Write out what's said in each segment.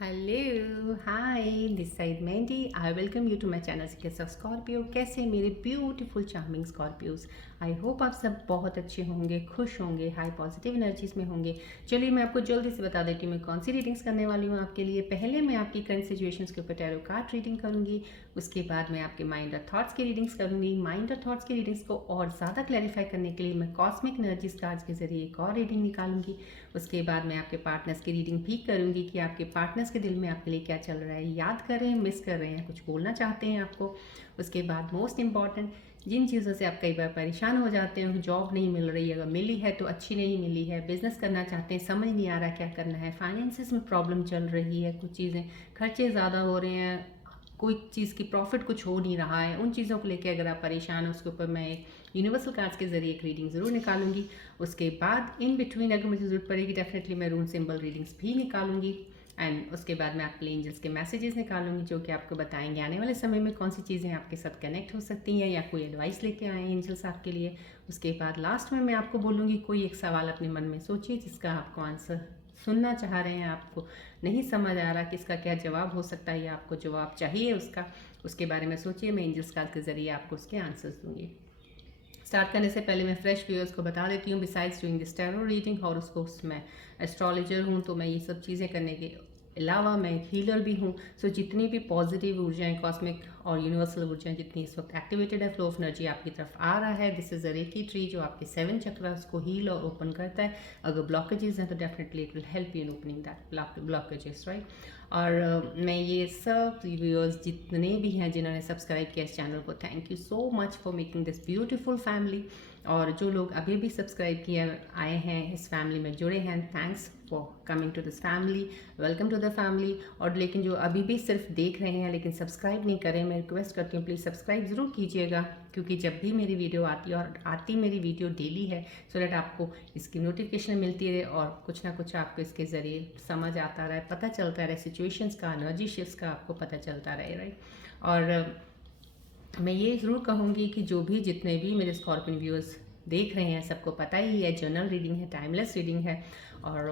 Hello hi this side Mandy I welcome you to my channel secrets of Scorpio. कैसे मेरे beautiful charming Scorpios, I hope आप सब बहुत अच्छे होंगे, खुश होंगे, हाई पॉजिटिव एनर्जीज में होंगे। चलिए मैं आपको जल्दी से बता देती हूँ मैं कौन सी रीडिंग्स करने वाली हूँ आपके लिए। पहले मैं आपकी करंट सिचुएशंस के ऊपर टैरो कार्ड रीडिंग करूँगी, उसके बाद मैं आपके माइंड और थॉट्स की रीडिंग्स करूँगी। माइंड और थॉट्स की रीडिंग्स को और ज़्यादा क्लैरिफाई करने के लिए मैं कॉस्मिक एनर्जीज कार्ड्स के जरिए एक और रीडिंग निकालूंगी। उसके बाद मैं आपके पार्टनर्स की रीडिंग भी करूंगी कि आपके पार्टनर्स के दिल में आपके लिए क्या चल रहा है, याद कर रहे हैं, मिस कर रहे हैं, कुछ बोलना चाहते हैं आपको। उसके बाद मोस्ट इंपॉर्टेंट, जिन चीज़ों से आप कई बार परेशान हो जाते हैं, जॉब नहीं मिल रही, अगर मिली है तो अच्छी नहीं मिली है, बिजनेस करना चाहते हैं, समझ नहीं आ रहा क्या करना है, फाइनेंसिस में प्रॉब्लम चल रही है, कुछ चीज़ें खर्चे ज़्यादा हो रहे हैं, कोई चीज़ की प्रॉफिट कुछ हो नहीं रहा है, उन चीज़ों को लेकर अगर आप परेशान हैं, उसके ऊपर मैं एक यूनिवर्सल कार्ड्स के जरिए एक रीडिंग ज़रूर निकालूंगी। उसके बाद इन बिटवीन अगर मुझे ज़रूरत पड़ेगी डेफिनेटली मैं रून सिंबल रीडिंग्स भी निकालूंगी। एंड उसके बाद मैं आपके लिए एंजल्स के मैसेजेस निकालूंगी जो कि आपको बताएंगे आने वाले समय में कौन सी चीज़ें आपके साथ कनेक्ट हो सकती हैं या कोई एडवाइस लेके आए हैं एंजल्स आपके लिए। उसके बाद लास्ट में मैं आपको बोलूँगी कोई एक सवाल अपने मन में सोचिए जिसका आपको आंसर सुनना चाह रहे हैं, आपको नहीं समझ आ रहा कि इसका क्या जवाब हो सकता है या आपको जवाब चाहिए उसका, उसके बारे में सोचिए। मैं एंजल्स कार्ड के ज़रिए आपको उसके आंसर्स दूंगी। स्टार्ट करने से पहले मैं फ्रेश व्यूअर्स को बता देती हूँ besides doing this tarot reading horoscopes, मैं एस्ट्रोलॉजर हूँ, तो मैं ये सब चीज़ें करने के अलावा मैं एक हीलर भी हूँ। सो जितनी भी पॉजिटिव ऊर्जाएं, कॉस्मिक और यूनिवर्सल ऊर्जाएं जितनी इस वक्त एक्टिवेटेड है, फ्लो ऑफ एनर्जी आपकी तरफ आ रहा है, this is a reiki tree जो आपके 7 चक्रास को हील और ओपन करता है। अगर ब्लॉकेजेस हैं तो definitely it will help you in opening that blockages, right. और मैं ये सब व्यूअर्स जितने भी हैं जिन्होंने सब्सक्राइब किया इस चैनल को, thank you so much for making this beautiful family. और जो लोग अभी भी सब्सक्राइब किए आए हैं, इस फैमिली में जुड़े हैं, thanks for coming to this family, welcome to the family. और लेकिन जो अभी भी सिर्फ देख रहे हैं लेकिन सब्सक्राइब नहीं करें, मैं रिक्वेस्ट करती हूँ प्लीज़ सब्सक्राइब ज़रूर कीजिएगा, क्योंकि जब भी मेरी वीडियो आती है, और आती मेरी वीडियो डेली है, सो दैट आपको इसकी नोटिफिकेशन मिलती है और कुछ ना कुछ आपको इसके ज़रिए समझ आता रहे, पता चलता रहे, सिचुएशंस का, एनर्जी शिफ्ट्स का आपको पता चलता रहे, राइट। और मैं ये ज़रूर कहूँगी कि जो भी जितने भी मेरे स्कॉर्पियन व्यूअर्स देख रहे हैं, सबको पता ही है जनरल रीडिंग है, टाइमलेस रीडिंग है और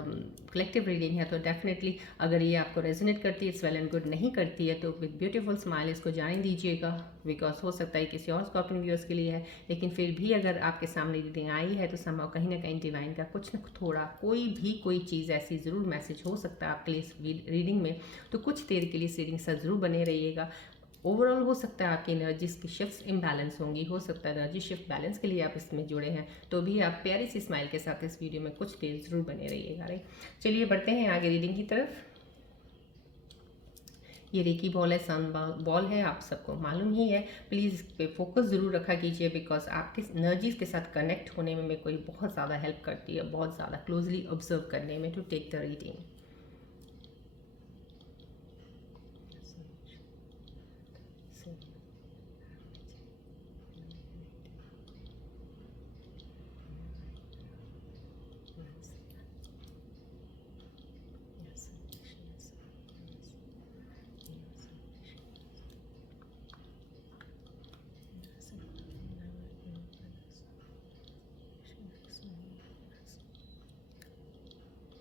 कलेक्टिव रीडिंग है, तो डेफिनेटली अगर ये आपको रेजोनेट करती है इट्स वेल एंड गुड, नहीं करती है तो विद ब्यूटीफुल स्माइल इसको जाने दीजिएगा, बिकॉज हो सकता है किसी और स्कॉर्पियन व्यूअर्स के लिए है। लेकिन फिर भी अगर आपके सामने रीडिंग आई है तो संभव कहीं ना कहीं डिवाइन का कुछ न थोड़ा कोई चीज़ ऐसी ज़रूर मैसेज हो सकता है आपके लिए इस रीडिंग में, तो कुछ देर के लिए इस रीडिंग से ज़रूर बने रहिएगा। ओवरऑल हो सकता है आपकी एनर्जीज की शिफ्ट्स इम्बैलेंस होंगी, हो सकता है एनर्जी शिफ्ट बैलेंस के लिए आप इसमें जुड़े हैं, तो भी आप प्यारी सी स्माइल के साथ इस वीडियो में कुछ देर जरूर बने रहिएगा, राइट। चलिए बढ़ते हैं आगे रीडिंग की तरफ। ये रेकी बॉल है, सन बॉल है, आप सबको मालूम ही है। प्लीज़ इस पे फोकस ज़रूर रखा कीजिए, बिकॉज आपके एनर्जीज के साथ कनेक्ट होने में मेरे को बहुत ज़्यादा हेल्प करती है, बहुत ज़्यादा क्लोजली ऑब्जर्व करने में, to take the reading.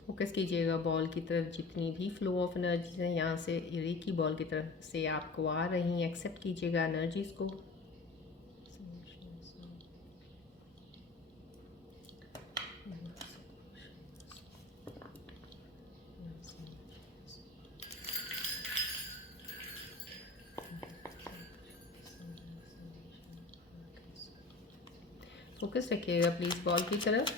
Focus कीजिएगा बॉल की तरफ, जितनी भी फ्लो ऑफ एनर्जीज हैं यहाँ से रेकी बॉल की तरफ से आपको आ रही हैं, एक्सेप्ट कीजिएगा एनर्जीज को। फोकस रखिएगा प्लीज़ बॉल की तरफ।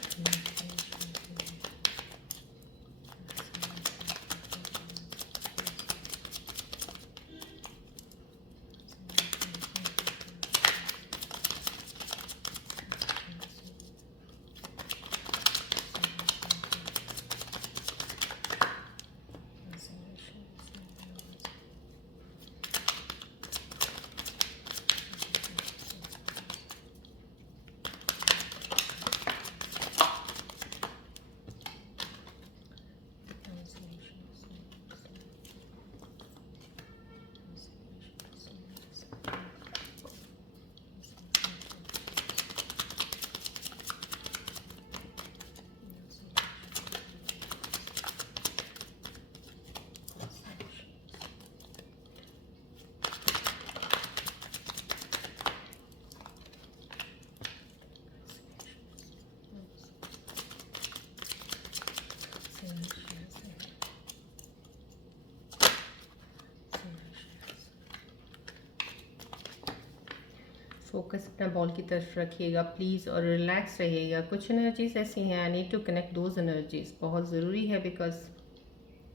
फोकस अपना बॉल की तरफ रखिएगा प्लीज़ और रिलैक्स रहिएगा। कुछ एनर्जीज ऐसी हैं, I need to connect those energies, बहुत ज़रूरी है बिकॉज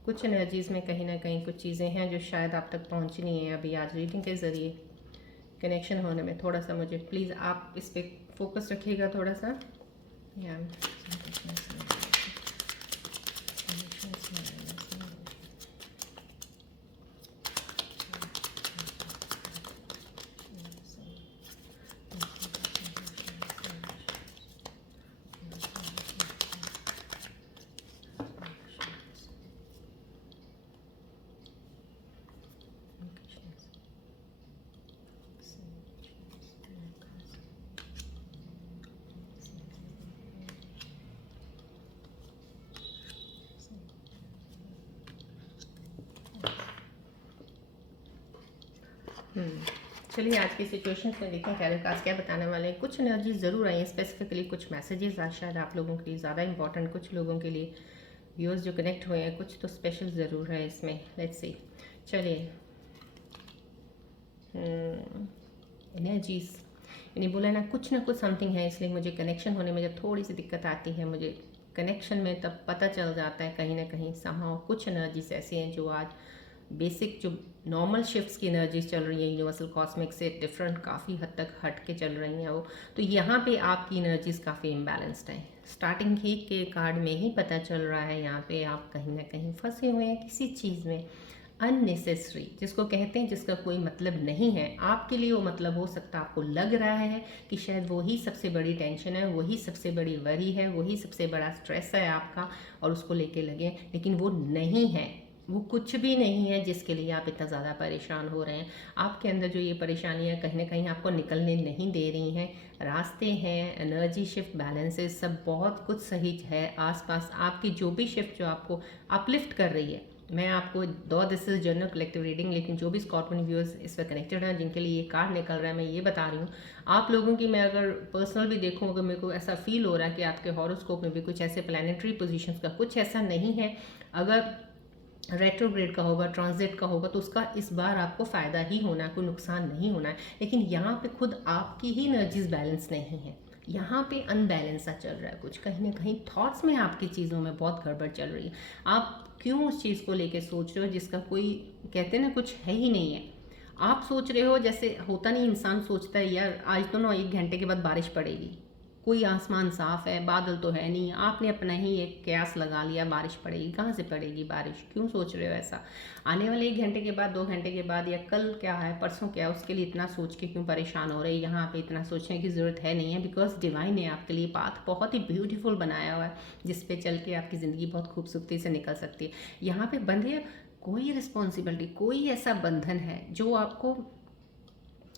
कुछ एनर्जीज़ में कहीं ना कहीं कुछ चीज़ें हैं जो शायद आप तक पहुंचनी है अभी आज रीडिंग के ज़रिए कनेक्शन होने में। थोड़ा सा मुझे प्लीज़ आप इस पर फोकस रखिएगा थोड़ा सा। या चलिए आज की सिचुएशन में देखें टैरो कार्ड्स क्या बताने वाले हैं। कुछ एनर्जी ज़रूर आई हैं स्पेसिफिकली, कुछ मैसेजेस आज शायद आप लोगों के लिए ज़्यादा इंपॉर्टेंट, कुछ लोगों के लिए व्यूअर्स जो कनेक्ट हुए हैं कुछ तो स्पेशल ज़रूर है इसमें। Let's see. चलिए एनर्जीज यानी बोला ना कुछ समथिंग है, इसलिए मुझे कनेक्शन होने में जब थोड़ी सी दिक्कत आती है, मुझे कनेक्शन में तब पता चल जाता है कहीं ना कहीं समाओ कुछ एनर्जीज ऐसी हैं जो आज बेसिक जो नॉर्मल शिफ्ट्स की एनर्जीज चल रही हैं यूनिवर्सल कॉस्मिक से डिफरेंट काफ़ी हद तक हट के चल रही हैं वो, तो यहाँ पे आपकी एनर्जीज काफ़ी इम्बैलेंस्ड हैं। स्टार्टिंग ही के कार्ड में ही पता चल रहा है यहाँ पे आप कहीं ना कहीं फंसे हुए हैं किसी चीज़ में अननेसेसरी, जिसको कहते हैं जिसका कोई मतलब नहीं है आपके लिए। वो मतलब हो सकता है आपको लग रहा है कि शायद वही सबसे बड़ी टेंशन है, वही सबसे बड़ी वरी है, वही सबसे बड़ा स्ट्रेस है आपका और उसको लेके लगे, लेकिन वो नहीं है, वो कुछ भी नहीं है जिसके लिए आप इतना ज़्यादा परेशान हो रहे हैं। आपके अंदर जो ये परेशानियाँ कहीं ना कहीं आपको निकलने नहीं दे रही हैं, रास्ते हैं, एनर्जी शिफ्ट बैलेंसेस सब बहुत कुछ सही है आसपास। आपकी जो भी शिफ्ट जो आपको अपलिफ्ट कर रही है, मैं आपको this is general collective reading, लेकिन जो भी स्कॉर्पियन व्यूअर्स इस पर कनेक्टेड हैं जिनके लिए ये कार्ड निकल रहा है, मैं ये बता रही हूँ आप लोगों की। मैं अगर पर्सनल भी देखूँ, अगर मेरे को ऐसा फील हो रहा है कि आपके हॉरोस्कोप में भी कुछ ऐसे प्लानिटरी पोजीशंस का कुछ ऐसा नहीं है, अगर रेट्रोग्रेड का होगा, ट्रांजिट का होगा, तो उसका इस बार आपको फ़ायदा ही होना है, कोई नुकसान नहीं होना है। लेकिन यहाँ पे खुद आपकी ही एनर्जीज बैलेंस नहीं है, यहाँ पे अनबैलेंस सा चल रहा है कुछ, कहीं ना कहीं थॉट्स में आपकी चीज़ों में बहुत गड़बड़ चल रही है। आप क्यों उस चीज़ को लेके सोच रहे हो जिसका कोई कहते हैं ना कुछ है ही नहीं है। आप सोच रहे हो जैसे होता नहीं, इंसान सोचता है यार आज तो ना 1 घंटे के बाद बारिश पड़ेगी, कोई आसमान साफ है, बादल तो है नहीं, आपने अपना ही एक कयास लगा लिया बारिश पड़ेगी। कहाँ से पड़ेगी बारिश, क्यों सोच रहे हो ऐसा? आने वाले 1 घंटे के बाद, 2 घंटे के बाद, या कल क्या है, परसों क्या है, उसके लिए इतना सोच के क्यों परेशान हो रहे हैं? यहाँ पे इतना सोचने की ज़रूरत है नहीं है, बिकॉज डिवाइन ने आपके लिए पाथ बहुत ही ब्यूटीफुल बनाया हुआ है जिस पे चल के आपकी ज़िंदगी बहुत खूबसूरती से निकल सकती है। यहाँ पे बंधे कोई रिस्पॉन्सिबिलिटी, कोई ऐसा बंधन है जो आपको,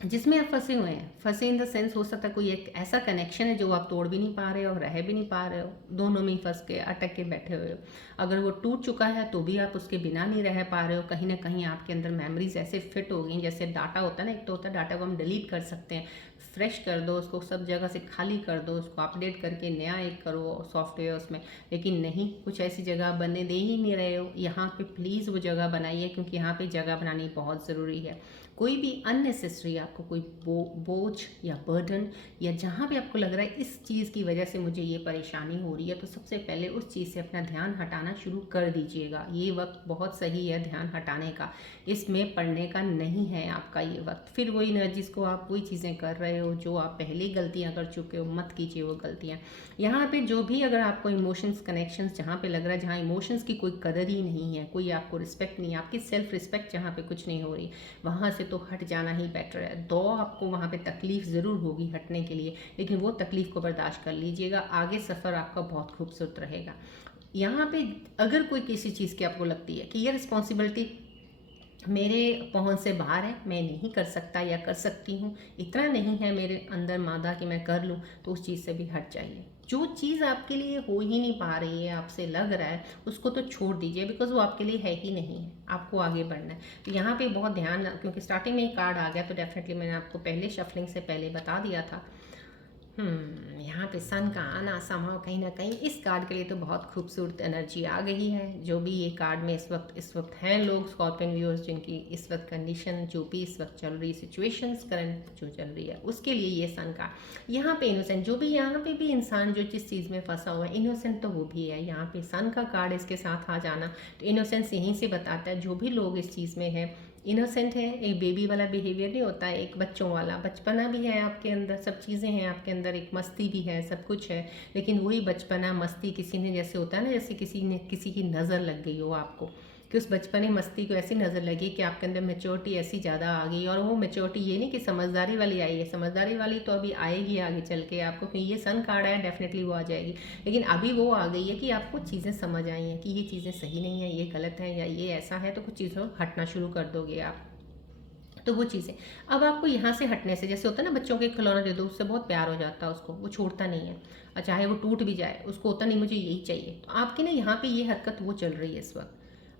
जिसमें आप फंसे हुए हैं। फंसे इन द सेंस हो सकता है कोई एक ऐसा कनेक्शन है जो आप तोड़ भी नहीं पा रहे हो और रह भी नहीं पा रहे हो, दोनों में ही फंस के अटक के बैठे हुए हो। अगर वो टूट चुका है तो भी आप उसके बिना नहीं रह पा रहे हो। कहीं ना कहीं आपके अंदर मेमोरीज ऐसे फिट हो गई, जैसे डाटा होता है ना, एक तो होता है डाटा को हम डिलीट कर सकते हैं, फ्रेश कर दो उसको, सब जगह से खाली कर दो उसको, अपडेट करके नया एक करो सॉफ्टवेयर उसमें, लेकिन नहीं, कुछ ऐसी जगह बनने दे ही नहीं रहे हो। यहाँ पे प्लीज़ वो जगह बनाइए, क्योंकि यहाँ पे जगह बनानी बहुत ज़रूरी है। कोई भी अननेसेसरी आपको कोई बोझ या बर्डन, या जहाँ भी आपको लग रहा है इस चीज़ की वजह से मुझे ये परेशानी हो रही है, तो सबसे पहले उस चीज़ से अपना ध्यान हटाना शुरू कर दीजिएगा। ये वक्त बहुत सही है ध्यान हटाने का, इसमें पढ़ने का नहीं है आपका ये वक्त। फिर वही एनर्जीज को आप वही चीज़ें कर रहे हो जो आप पहले गलतियाँ कर चुके हो, मत कीजिए वो गलतियाँ। यहाँ पे जो भी अगर आपको इमोशंस कनेक्शंस जहाँ पे लग रहा है, जहाँ इमोशंस की कोई कदर ही नहीं है, कोई आपको रिस्पेक्ट नहीं है, आपकी सेल्फ रिस्पेक्ट जहाँ पे कुछ नहीं हो रही, वहाँ से तो हट जाना ही बेटर है। दो आपको वहाँ पे तकलीफ ज़रूर होगी हटने के लिए, लेकिन वो तकलीफ को बर्दाश्त कर लीजिएगा, आगे सफ़र आपका बहुत खूबसूरत रहेगा। यहाँ पे अगर कोई किसी चीज़ की आपको लगती है कि ये रिस्पॉन्सिबिलिटी मेरे पहुंच से बाहर है, मैं नहीं कर सकता या कर सकती हूँ, इतना नहीं है मेरे अंदर मादा कि मैं कर लूँ, तो उस चीज़ से भी हट जाइए। जो चीज़ आपके लिए हो ही नहीं पा रही है, आपसे लग रहा है, उसको तो छोड़ दीजिए, बिकॉज वो आपके लिए है ही नहीं है, आपको आगे बढ़ना है। तो यहाँ पे बहुत ध्यान, क्योंकि स्टार्टिंग में ही कार्ड आ गया, तो डेफिनेटली मैंने आपको पहले शफलिंग से पहले बता दिया था। यहाँ पे सन का आना समाव कहीं ना कहीं इस कार्ड के लिए तो बहुत खूबसूरत एनर्जी आ गई है। जो भी ये कार्ड में इस वक्त हैं लोग स्कॉर्पियन व्यूअर्स, जिनकी इस वक्त कंडीशन जो भी इस वक्त चल रही सिचुएशंस करंट जो चल रही है उसके लिए ये सन का यहाँ पे इनोसेंट, जो भी यहाँ पे भी इंसान जो जिस चीज़ में फंसा हुआ है इनोसेंट तो वो भी है। यहाँ पे सन का कार्ड इसके साथ आ जाना तो इनोसेंस यहीं से बताता है जो भी लोग इस चीज़ में है इनोसेंट है। एक बेबी वाला बिहेवियर नहीं होता है, एक बच्चों वाला बचपना भी है आपके अंदर, सब चीज़ें हैं आपके अंदर, एक मस्ती भी है, सब कुछ है। लेकिन वही बचपना मस्ती किसी ने, जैसे होता है ना, जैसे किसी ने किसी की नज़र लग गई हो आपको, कि उस बचपने मस्ती को ऐसी नज़र लगी कि आपके अंदर मेच्योरिटी ऐसी ज़्यादा आ गई। और वो मेच्योरिटी ये नहीं कि समझदारी वाली आई है, समझदारी वाली तो अभी आएगी आगे चल के आपको, क्योंकि ये सन कार्ड है, डेफिनेटली वो आ जाएगी। लेकिन अभी वो आ गई है कि आपको चीज़ें समझ आई हैं कि ये चीज़ें सही नहीं है, ये गलत है, या ये ऐसा है, तो कुछ चीज़ों हटना शुरू कर दोगे आप। तो वो चीज़ें अब आपको यहाँ से हटने से, जैसे होता है ना बच्चों के खिलौना दे दो उससे बहुत प्यार हो जाता है उसको, वो छोड़ता नहीं है, और चाहे वो टूट भी जाए उसको होता नहीं मुझे यही चाहिए। तो आपकी ना यहाँ पे ये हरकत वो चल रही है इस वक्त,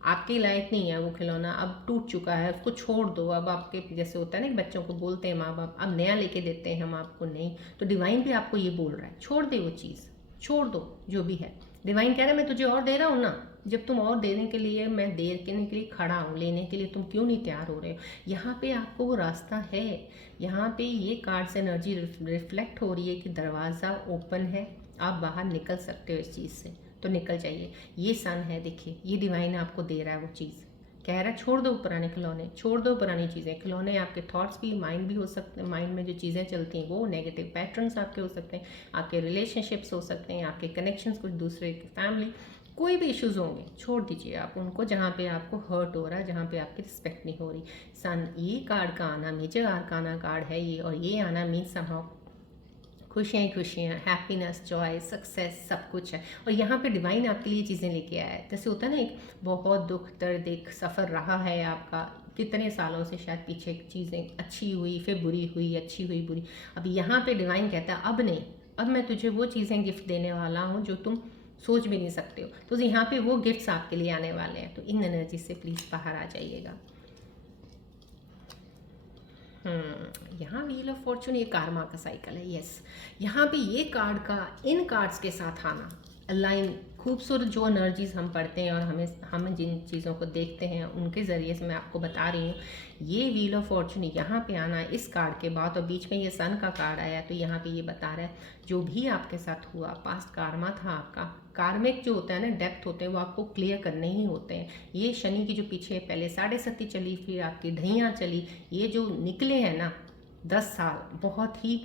आपके लायक नहीं है वो खिलौना, अब टूट चुका है, उसको छोड़ दो। अब आपके जैसे होता है ना कि बच्चों को बोलते हैं माँ बाप, अब नया लेके देते हैं हम आपको, नहीं, तो डिवाइन भी आपको ये बोल रहा है छोड़ दे वो चीज़, छोड़ दो जो भी है। डिवाइन कह रहा है मैं तुझे और दे रहा हूँ ना, जब तुम और देने के लिए, मैं देने के लिए खड़ा हूँ, लेने के लिए तुम क्यों नहीं तैयार हो रहे हो। यहाँ पे आपको वो रास्ता है, यहाँ पे ये कार्ड से एनर्जी रिफ्लेक्ट हो रही है कि दरवाज़ा ओपन है, आप बाहर निकल सकते हो इस चीज़ से, तो निकल जाइए। ये सन है, देखिए ये डिवाइन आपको दे रहा है वो चीज़, कह रहा है छोड़ दो पुराने खिलौने, छोड़ दो पुरानी चीज़ें। खिलौने आपके थॉट्स भी, माइंड भी हो सकते हैं, माइंड में जो चीज़ें चलती हैं वो नेगेटिव पैटर्न्स आपके हो सकते हैं, आपके रिलेशनशिप्स हो सकते हैं, आपके कनेक्शंस कुछ दूसरे की फैमिली, कोई भी इश्यूज़ होंगे छोड़ दीजिए आप उनको, जहाँ पे आपको हर्ट हो रहा है, जहाँ पे आपकी रिस्पेक्ट नहीं हो रही। सन, ये कार्ड का आना मेजर आर्काना कार्ड है ये, और ये आना मीन्स समहाउ खुशियाँ ही खुशियाँ, हैप्पीनेस, जॉय, सक्सेस, सब कुछ है। और यहाँ पे डिवाइन आपके लिए चीज़ें लेके आया है। जैसे होता है ना, एक बहुत दुख दर्द एक सफ़र रहा है आपका कितने सालों से, शायद पीछे चीज़ें अच्छी हुई फिर बुरी हुई, अच्छी हुई बुरी। अब यहाँ पे डिवाइन कहता है अब नहीं, अब मैं तुझे वो चीज़ें गिफ्ट देने वाला हूँ जो तुम सोच भी नहीं सकते हो। तो यहाँ पे वो गिफ्ट्स आपके लिए आने वाले हैं, तो इन एनर्जी से प्लीज़ बाहर आ जाइएगा। यहाँ व्हील ऑफ फॉर्चून, ये कारमा का साइकिल है। यस, यहाँ पे ये कार्ड का इन कार्ड्स के साथ आना, अलाइन, खूबसूरत जो एनर्जीज हम पढ़ते हैं और हम जिन चीज़ों को देखते हैं उनके ज़रिए से मैं आपको बता रही हूँ। ये व्हील ऑफ फॉर्चून यहाँ पे आना है इस कार्ड के बाद, और बीच में ये सन का कार्ड आया, तो यहाँ पे ये बता रहा है जो भी आपके साथ हुआ, पास्ट कारमा था आपका, कार्मिक जो होता है ना, डेप्थ होते हैं, वो आपको क्लियर करने ही होते हैं। ये शनि की जो पीछे पहले 7.5 चली, फिर आपकी ढैया चली, ये जो निकले हैं ना 10 साल, बहुत ही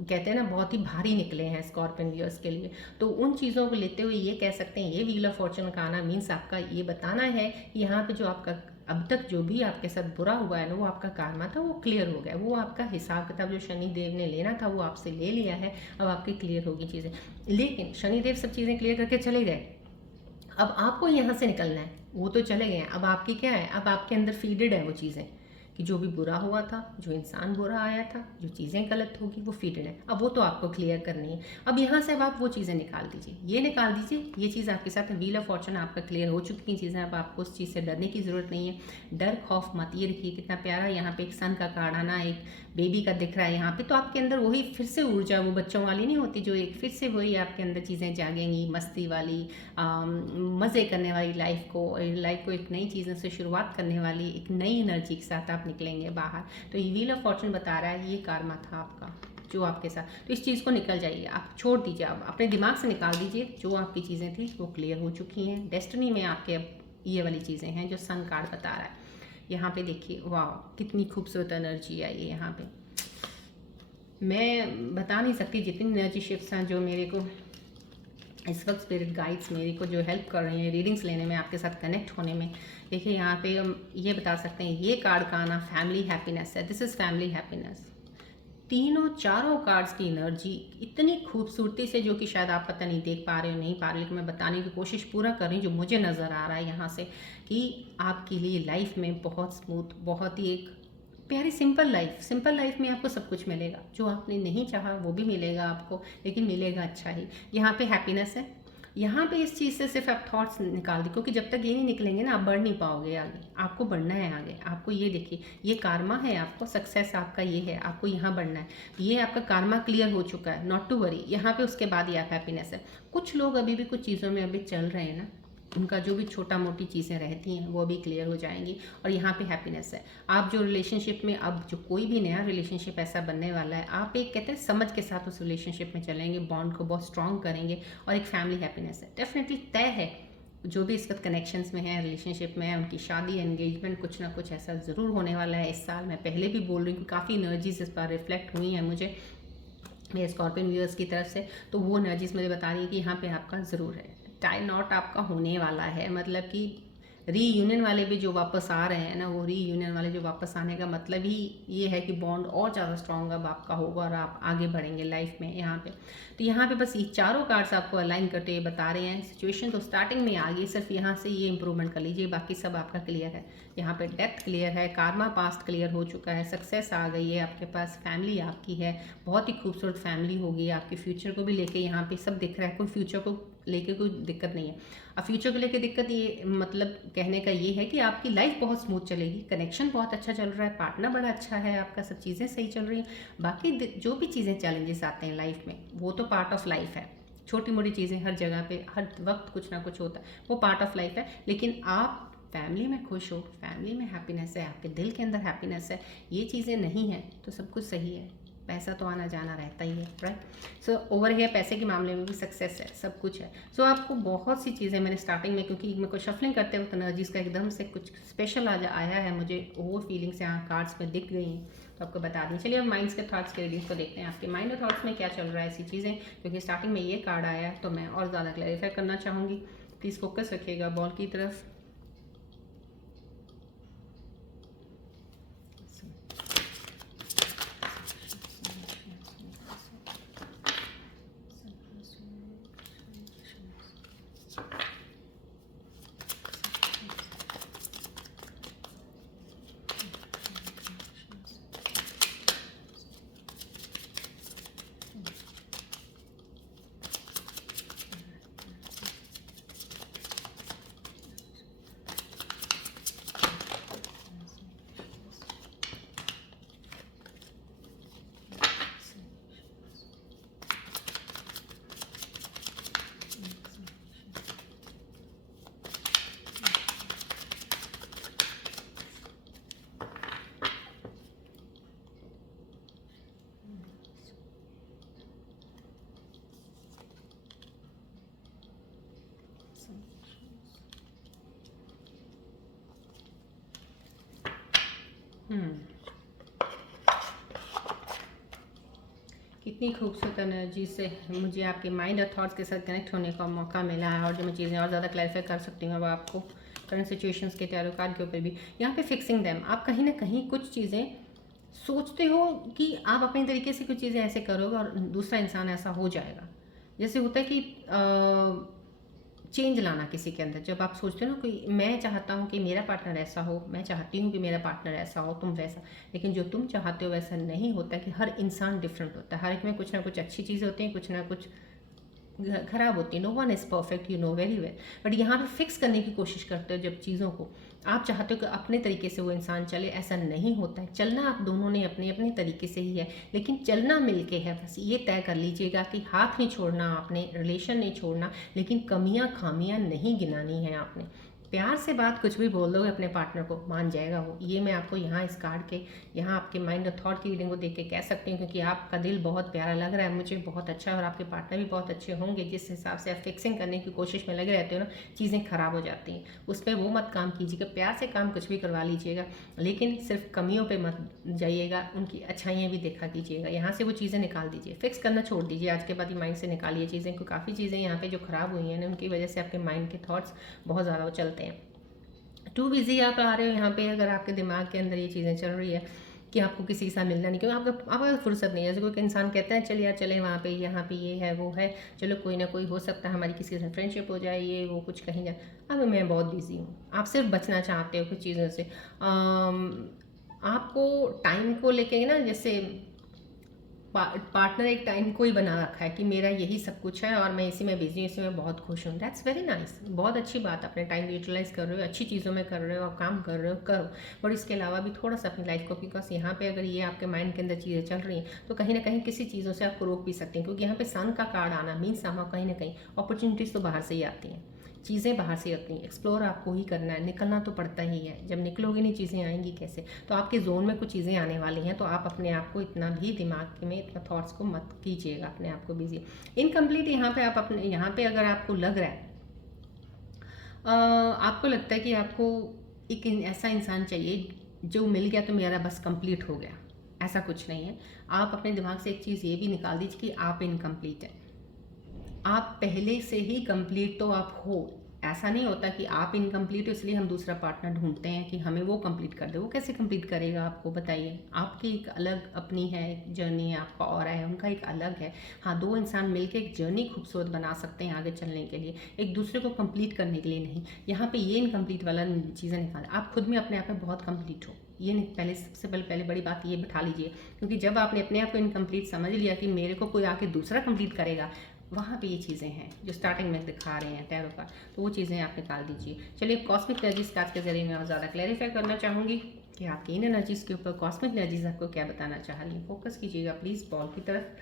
कहते हैं ना बहुत ही भारी निकले हैं स्कॉर्पियन व्यूअर्स के लिए। तो उन चीज़ों को लेते हुए ये कह सकते हैं ये व्हील ऑफ फॉर्चून का आना मीन्स आपका ये बताना है कि यहाँ पे जो आपका अब तक जो भी आपके साथ बुरा हुआ है ना, वो आपका कार्मा था, वो क्लियर हो गया, वो आपका हिसाब किताब जो शनि देव ने लेना था वो आपसे ले लिया है, अब आपकी क्लियर होगी चीज़ें। लेकिन शनिदेव सब चीज़ें क्लियर करके चले गए, अब आपको यहाँ से निकलना है। वो तो चले गए हैं, अब आपकी क्या है, अब आपके अंदर फीडेड है वो चीज़ें कि जो भी बुरा हुआ था, जो इंसान बुरा आया था, जो चीज़ें गलत होगी वो फीडेड है, अब वो तो आपको क्लियर करनी है। अब यहाँ से अब आप वो चीज़ें निकाल दीजिए, ये निकाल दीजिए, ये चीज़ आपके साथ व्हील ऑफ फॉर्चून आपका क्लियर हो चुकी चीज़ें, अब आपको उस चीज़ से डरने की ज़रूरत नहीं है। डर खौफ मत, ये देखिए कितना प्यारा यहाँ पे एक सन का कार्ड आना, एक बेबी का दिख रहा है यहाँ पे, तो आपके अंदर वही फिर से ऊर्जा, वो बच्चों वाली नहीं होती, जो एक फिर से वही आपके अंदर चीज़ें जागेंगी, मस्ती वाली, मज़े करने वाली, लाइफ को एक नई चीज़ों से शुरुआत करने वाली एक नई एनर्जी के साथ आप निकलेंगे बाहर। तो ये व्हील ऑफ फॉर्चून बता रहा है ये कार्मा था आपका जो आपके साथ, तो इस चीज़ को निकल जाइए, आप छोड़ दीजिए, आप अपने दिमाग से निकाल दीजिए, जो आपकी चीज़ें थी वो क्लियर हो चुकी हैं। डेस्टिनी में आपके अब ये वाली चीज़ें हैं जो सन कार्ड बता रहा है। यहाँ पे देखिए, वाह कितनी खूबसूरत एनर्जी आई है यहाँ पे, मैं बता नहीं सकती जितनी एनर्जी शिफ्ट्स हैं जो मेरे को इस वक्त स्पिरिट गाइड्स मेरे को जो हेल्प कर रही हैं रीडिंग्स लेने में, आपके साथ कनेक्ट होने में। देखिए यहाँ पे हम ये बता सकते हैं ये कार्ड का आना फैमिली हैप्पीनेस है, दिस इज़ फैमिली हैप्पीनेस। तीनों चारों कार्ड्स की एनर्जी इतनी खूबसूरती से, जो कि शायद आप पता नहीं देख पा रहे हो, नहीं पा रहे, लेकिन मैं बताने की कोशिश पूरा कर रही हूँ जो मुझे नज़र आ रहा है यहाँ से, कि आपके लिए लाइफ में बहुत स्मूथ, बहुत ही एक प्यारी सिंपल लाइफ में आपको सब कुछ मिलेगा, जो आपने नहीं चाहा वो भी मिलेगा आपको, लेकिन मिलेगा अच्छा ही। यहाँ पे हैप्पीनेस है, यहाँ पे इस चीज़ से सिर्फ आप थॉट्स निकाल दें, क्योंकि जब तक ये नहीं निकलेंगे ना आप बढ़ नहीं पाओगे आगे। आपको बढ़ना है आगे, आपको ये देखिए, ये कारमा है, आपको सक्सेस आपका ये है, आपको यहाँ बढ़ना है। ये आपका कारमा क्लियर हो चुका है, नॉट टू वरी। यहाँ पे उसके बाद ये आप हैप्पीनेस है। कुछ लोग अभी भी कुछ चीज़ों में अभी चल रहे हैं ना, उनका जो भी छोटा मोटी चीज़ें रहती हैं वो भी क्लियर हो जाएंगी, और यहाँ पे हैप्पीनेस है। आप जो रिलेशनशिप में, अब जो कोई भी नया रिलेशनशिप ऐसा बनने वाला है, आप एक कहते हैं समझ के साथ उस रिलेशनशिप में चलेंगे, बॉन्ड को बहुत स्ट्रॉन्ग करेंगे, और एक फैमिली हैप्पीनेस है डेफिनेटली तय है। जो भी इस वक्त कनेक्शंस में है, रिलेशनशिप में है, उनकी शादी, एंगेजमेंट, कुछ ना कुछ ऐसा ज़रूर होने वाला है इस साल। मैं पहले भी बोल रही हूँ, काफ़ी एनर्जीज इस बार रिफ्लेक्ट हुई हैं मुझे मेरे स्कॉर्पियन व्यूअर्स की तरफ से, तो वो एनर्जीज मुझे बता रही है कि यहाँ पे आपका ज़रूर है, टाई नॉट आपका होने वाला है। मतलब कि रीयूनियन वाले भी जो वापस आ रहे हैं ना, वो रीयूनियन वाले जो वापस आने का मतलब ही ये है कि बॉन्ड और ज़्यादा स्ट्रॉन्ग अब आपका होगा और आप आगे बढ़ेंगे लाइफ में यहाँ पे। तो यहाँ पे बस ये चारों कार्ड्स आपको अलाइन करते हुए बता रहे हैं। सिचुएशन तो स्टार्टिंग में आ गई, सिर्फ यहाँ से ये इंप्रूवमेंट कर लीजिए, बाकी सब आपका क्लियर है। यहाँ पे डेथ क्लियर है, कार्मा पास्ट क्लियर हो चुका है, सक्सेस आ गई है आपके पास, फैमिली आपकी है, बहुत ही खूबसूरत फैमिली होगी आपके। फ्यूचर को भी लेके यहाँ पे सब दिख रहा है, कोई फ्यूचर को लेके कोई दिक्कत नहीं है। अब फ्यूचर को लेके दिक्कत ये मतलब कहने का ये है कि आपकी लाइफ बहुत स्मूथ चलेगी, कनेक्शन बहुत अच्छा चल रहा है, पार्टनर बड़ा अच्छा है आपका, सब चीज़ें सही चल रही हैं। बाकी जो भी चीज़ें चैलेंजेस आते हैं लाइफ में, वो तो पार्ट ऑफ लाइफ है। छोटी मोटी चीज़ें हर जगह पे हर वक्त कुछ ना कुछ होता है, वो पार्ट ऑफ लाइफ है। लेकिन आप फैमिली में खुश हो, फैमिली में हैप्पीनेस है, आपके दिल के अंदर हैप्पीनेस है, ये चीज़ें नहीं है तो सब कुछ सही है। पैसा तो आना जाना रहता ही है, राइट। सो ओवर हियर पैसे के मामले में भी सक्सेस है, सब कुछ है। सो आपको बहुत सी चीज़ें मैंने स्टार्टिंग में, क्योंकि मेरे को शफलिंग करते वक्त एनर्जीज का एकदम से कुछ स्पेशल आया है मुझे, वो फीलिंग्स यहाँ कार्ड्स में दिख गई हैं, तो आपको बता दी। चलिए अब माइंड्स के थॉट्स के रीडिंग्स को देखते हैं, आपके माइंड और थॉट्स में क्या चल रहा है ऐसी चीज़ें, क्योंकि स्टार्टिंग में ये कार्ड आया है तो मैं और ज़्यादा क्लैरिफाई करना चाहूँगी। प्लीज़ फोकस रखिएगा बॉल की तरफ। कितनी खूबसूरत एनर्जी से मुझे आपके माइंड और थॉट्स के साथ कनेक्ट होने का मौका मिला है, और जो मैं चीज़ें और ज़्यादा क्लैरिफाई कर सकती हूँ अब आपको करंट सिचुएशंस के टैरो कार्ड के ऊपर भी। यहाँ पे फिक्सिंग देम, आप कहीं ना कहीं कुछ चीज़ें सोचते हो कि आप अपने तरीके से कुछ चीज़ें ऐसे करोगे और दूसरा इंसान ऐसा हो जाएगा। जैसे होता है कि चेंज लाना किसी के अंदर, जब आप सोचते हो ना कोई, मैं चाहता हूँ कि मेरा पार्टनर ऐसा हो, मैं चाहती हूँ कि मेरा पार्टनर ऐसा हो, तुम वैसा, लेकिन जो तुम चाहते हो वैसा नहीं होता, कि हर इंसान डिफरेंट होता है, हर एक में कुछ ना कुछ अच्छी चीज़ें होती हैं, कुछ ना कुछ खराब होती है। No one is perfect, you know very well. But यहाँ पे फिक्स करने की कोशिश करते हो जब चीज़ों को, आप चाहते हो कि अपने तरीके से वो इंसान चले, ऐसा नहीं होता है। चलना आप दोनों ने अपने अपने तरीके से ही है, लेकिन चलना मिलके है। बस ये तय कर लीजिएगा कि हाथ नहीं छोड़ना आपने, रिलेशन नहीं छोड़ना, लेकिन कमियां खामियां नहीं गिनानी है आपने। प्यार से बात कुछ भी बोल दोगे अपने पार्टनर को, मान जाएगा वो। ये मैं आपको यहाँ इस कार्ड के, यहाँ आपके माइंड और थॉट की रीडिंग को देख के कह सकती हूँ, क्योंकि आपका दिल बहुत प्यारा लग रहा है मुझे, बहुत अच्छा, और आपके पार्टनर भी बहुत अच्छे होंगे। जिस हिसाब से आप फिक्सिंग करने की कोशिश में लगे रहते हो ना, चीज़ें खराब हो जाती हैं। उस पर वो मत काम कीजिएगा, प्यार से काम कुछ भी करवा लीजिएगा, लेकिन सिर्फ कमियों पर मत जाइएगा, उनकी अच्छाइयाँ भी देखा कीजिएगा। यहाँ से वो चीज़ें निकाल दीजिए, फिक्स करना छोड़ दीजिए आज के बाद ही माइंड से निकालिए चीज़ें, क्योंकि काफ़ी चीज़ें यहाँ पे जो खराब हुई हैं ना, उनकी वजह से आपके माइंड के थॉट्स बहुत ज़्यादा वो चलते हैं। टू बिजी आप आ रहे हो यहाँ पे, अगर आपके दिमाग के अंदर ये चीज़ें चल रही है कि आपको किसी के साथ मिलना नहीं, क्योंकि आपका फुर्सत नहीं है। जैसे कोई इंसान कहता है चल यार चले वहाँ पे, यहाँ पे ये है वो है, चलो कोई ना कोई हो सकता है हमारी किसी के साथ फ्रेंडशिप हो जाए, ये वो कुछ कहीं जाए। अब मैं बहुत बिजी हूँ, आप सिर्फ बचना चाहते हो कुछ चीज़ों से। आपको टाइम को लेके ना, जैसे पार्टनर एक टाइम को ही बना रखा है कि मेरा यही सब कुछ है और मैं इसी में बिजी हूँ, इसी में बहुत खुश हूँ। दैट्स वेरी नाइस, बहुत अच्छी बात। अपने टाइम यूटिलाइज कर रहे हो, अच्छी चीज़ों में कर रहे हो, काम कर रहे हो, करो। बट इसके अलावा भी थोड़ा सा अपनी लाइफ को, बिकॉज यहाँ पे अगर ये आपके माइंड के अंदर चीज़ें चल रही हैं तो कहीं ना कहीं किसी चीज़ों से आपको रोक भी सकती हैं, क्योंकि यहाँ पे सन का कार्ड आना मीन्स कहीं ना कहीं अपॉर्चुनिटीज़ तो बाहर से ही आती हैं, चीज़ें बाहर से आती हैं। एक्सप्लोर आपको ही करना है, निकलना तो पड़ता ही है। जब निकलोगे नहीं, चीज़ें आएंगी कैसे? तो आपके जोन में कुछ चीज़ें आने वाली हैं, तो आप अपने आप को इतना भी दिमाग में इतना थॉट्स को मत कीजिएगा, अपने आप को बिजी। इनकम्प्लीट यहाँ पे आप अपने, यहाँ पे अगर आपको लग रहा है, आपको लगता है कि आपको एक ऐसा इंसान चाहिए जो मिल गया तो मेरा बस कंप्लीट हो गया, ऐसा कुछ नहीं है। आप अपने दिमाग से एक चीज़ ये भी निकाल दीजिए कि आप इनकम्प्लीट हैं। आप पहले से ही कंप्लीट तो आप हो। ऐसा नहीं होता कि आप इनकम्प्लीट हो इसलिए हम दूसरा पार्टनर ढूंढते हैं कि हमें वो कंप्लीट कर दे। वो कैसे कंप्लीट करेगा आपको, बताइए? आपकी एक अलग अपनी है जर्नी है, आपका ऑरा है, उनका एक अलग है। हाँ, दो इंसान मिलकर एक जर्नी खूबसूरत बना सकते हैं आगे चलने के लिए, एक दूसरे को कंप्लीट करने के लिए नहीं। यहाँ पे ये इनकम्प्लीट वाला चीज़ें निकाल, आप खुद में अपने आप में बहुत कंप्लीट हो। ये नहीं, पहले सबसे पहले बड़ी बात ये बिठा लीजिए, क्योंकि जब आपने अपने आप को इनकम्प्लीट समझ लिया कि मेरे को कोई आके दूसरा कंप्लीट करेगा, वहाँ पे ये चीज़ें हैं जो स्टार्टिंग में दिखा रहे हैं टैरो का, तो वो चीज़ें आप निकाल दीजिए। चलिए, कॉस्मिक एनर्जीज कार्ड के जरिए मैं और ज़्यादा क्लैरिफाई करना चाहूँगी कि आपकी इन एनर्जीज़ के ऊपर कॉस्मिक एनर्जीज आपको क्या बताना चाह रही हैं। फोकस कीजिएगा प्लीज़ बॉल की तरफ।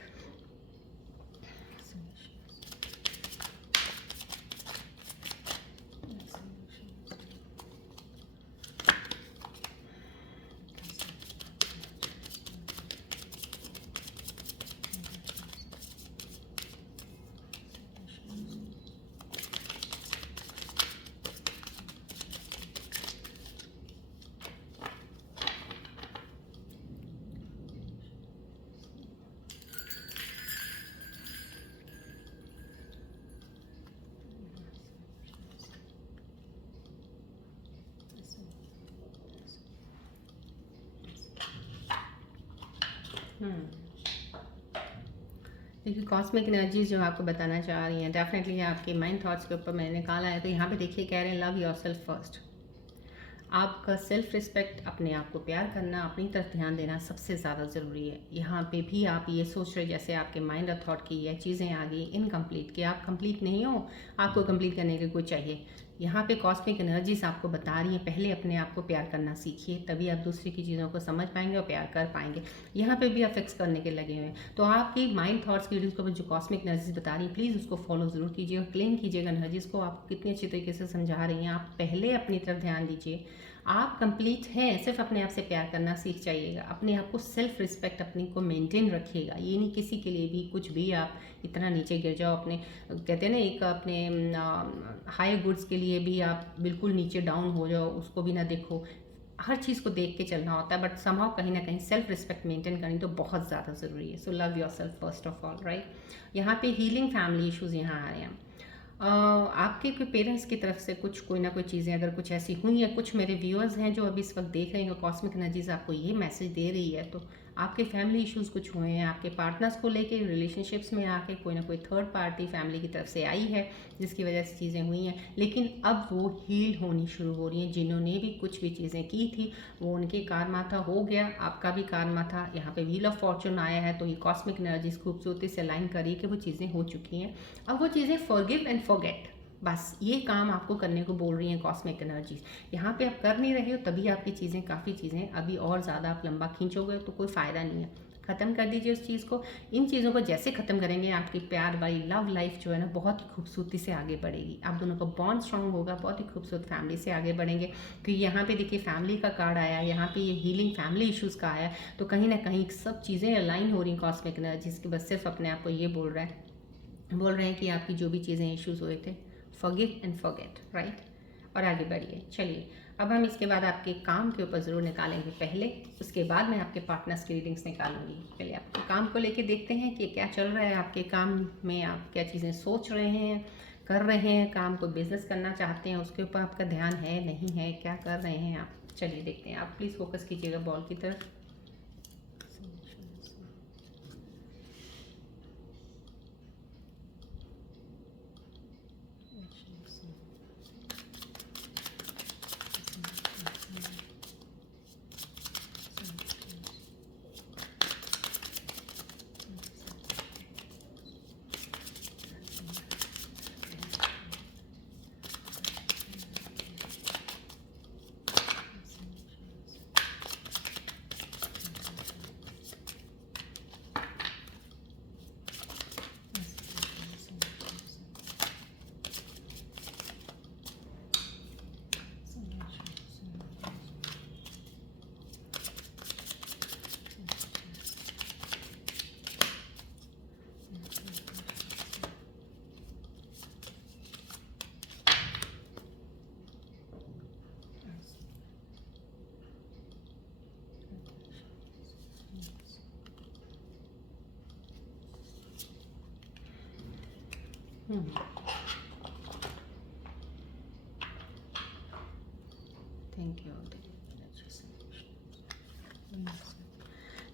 देखिए, कॉस्मिक एनर्जीज जो आपको बताना चाह रही हैं, डेफिनेटली आपके माइंड थॉट्स के ऊपर मैंने निकाला है। तो यहाँ पे देखिए, कह रहे हैं लव योर सेल्फ फर्स्ट। आपका सेल्फ रिस्पेक्ट, अपने आप को प्यार करना, अपनी तरफ ध्यान देना सबसे ज़्यादा ज़रूरी है। यहाँ पे भी आप ये सोच रहे, जैसे आपके माइंड और थॉट की ये चीज़ें आ गई इनकम्प्लीट, कि आप कंप्लीट नहीं हो, आपको कंप्लीट करने के कोई चाहिए। यहाँ पे कॉस्मिक एनर्जीज आपको बता रही हैं, पहले अपने आप को प्यार करना सीखिए, तभी आप दूसरी की चीज़ों को समझ पाएंगे और प्यार कर पाएंगे। यहाँ पे भी आप फिक्स करने के लगे हुए हैं। तो आपकी माइंड थॉट्स की रीडिंग्स को जो कॉस्मिक एनर्जीज बता रही हैं, प्लीज़ उसको फॉलो ज़रूर कीजिए और क्लेम कीजिएगा एनर्जीज को। आप कितनी अच्छी तरीके से समझा रही हैं। आप पहले अपनी तरफ ध्यान दीजिए, आप कंप्लीट हैं, सिर्फ अपने आप से प्यार करना सीख जाइएगा। अपने आप को सेल्फ रिस्पेक्ट अपनी को मेंटेन रखिएगा। ये नहीं किसी के लिए भी कुछ भी आप इतना नीचे गिर जाओ, अपने कहते हैं ना, एक अपने हाई गुड्स के लिए भी आप बिल्कुल नीचे डाउन हो जाओ, उसको भी ना देखो। हर चीज़ को देख के चलना होता है, बट समहाउ कहीं ना कहीं सेल्फ रिस्पेक्ट मेंटेन करनी तो बहुत ज़्यादा ज़रूरी है। So love your self first of all, right. यहाँ पे हीलिंग फैमिली इशूज़ यहाँ आ रहे हैं। आपके कोई पेरेंट्स की तरफ से कुछ कोई ना कोई चीज़ें अगर कुछ ऐसी हुई है, कुछ मेरे व्यूअर्स हैं जो अभी इस वक्त देख रहे हैं, कॉस्मिक एनर्जीज आपको ये मैसेज दे रही है, तो आपके फैमिली इश्यूज कुछ हुए हैं, आपके पार्टनर्स को लेके रिलेशनशिप्स में आके कोई ना कोई थर्ड पार्टी फैमिली की तरफ से आई है, जिसकी वजह से चीज़ें हुई हैं, लेकिन अब वो हील होनी शुरू हो रही हैं। जिन्होंने भी कुछ भी चीज़ें की थी, वो उनके कारमा था, हो गया, आपका भी कारमा था। यहाँ पे व्हील ऑफ फॉर्चून आया है, तो ये कॉस्मिक एनर्जीज खूबसूरती से अलाइन करी कि वो चीज़ें हो चुकी हैं। अब वो चीज़ें फॉरगिव एंड फॉरगेट, बस ये काम आपको करने को बोल रही हैं कॉस्मिक एनर्जीज। यहाँ पे आप कर नहीं रहे हो, तभी आपकी चीज़ें, काफ़ी चीज़ें अभी और ज़्यादा आप लंबा खींचोगे तो कोई फ़ायदा नहीं है। ख़त्म कर दीजिए उस चीज़ को। इन चीज़ों को जैसे ख़त्म करेंगे, आपकी प्यार वाली लव लाइफ जो है ना, बहुत ही खूबसूरती से आगे बढ़ेगी। आप दोनों का बॉन्ड स्ट्रांग होगा, बहुत ही खूबसूरत फैमिली से आगे बढ़ेंगे। क्योंकि यहाँ पे देखिए फैमिली का कार्ड आया, यहाँ पे ये हीलिंग फैमिली इश्यूज़ का आया, तो कहीं ना कहीं सब चीज़ें अलाइन हो रही कॉस्मिक एनर्जीज की। बस सिर्फ अपने आप को ये बोल रहे हैं कि आपकी जो भी चीज़ें इश्यूज़ हुए थे, फॉरगिव एंड फॉरगेट, राइट, और आगे बढ़िए। चलिए, अब हम इसके बाद आपके काम के ऊपर ज़रूर निकालेंगे पहले, उसके बाद मैं आपके पार्टनर्स की रीडिंग्स निकालूंगी। पहले आपके काम को लेके देखते हैं कि क्या चल रहा है आपके काम में, आप क्या चीज़ें सोच रहे हैं, कर रहे हैं काम, को बिजनेस करना चाहते हैं, उसके ऊपर आपका ध्यान है नहीं है, क्या कर रहे हैं आप। चलिए देखते हैं। आप प्लीज़ फोकस कीजिएगा बॉल की तरफ। Thank you.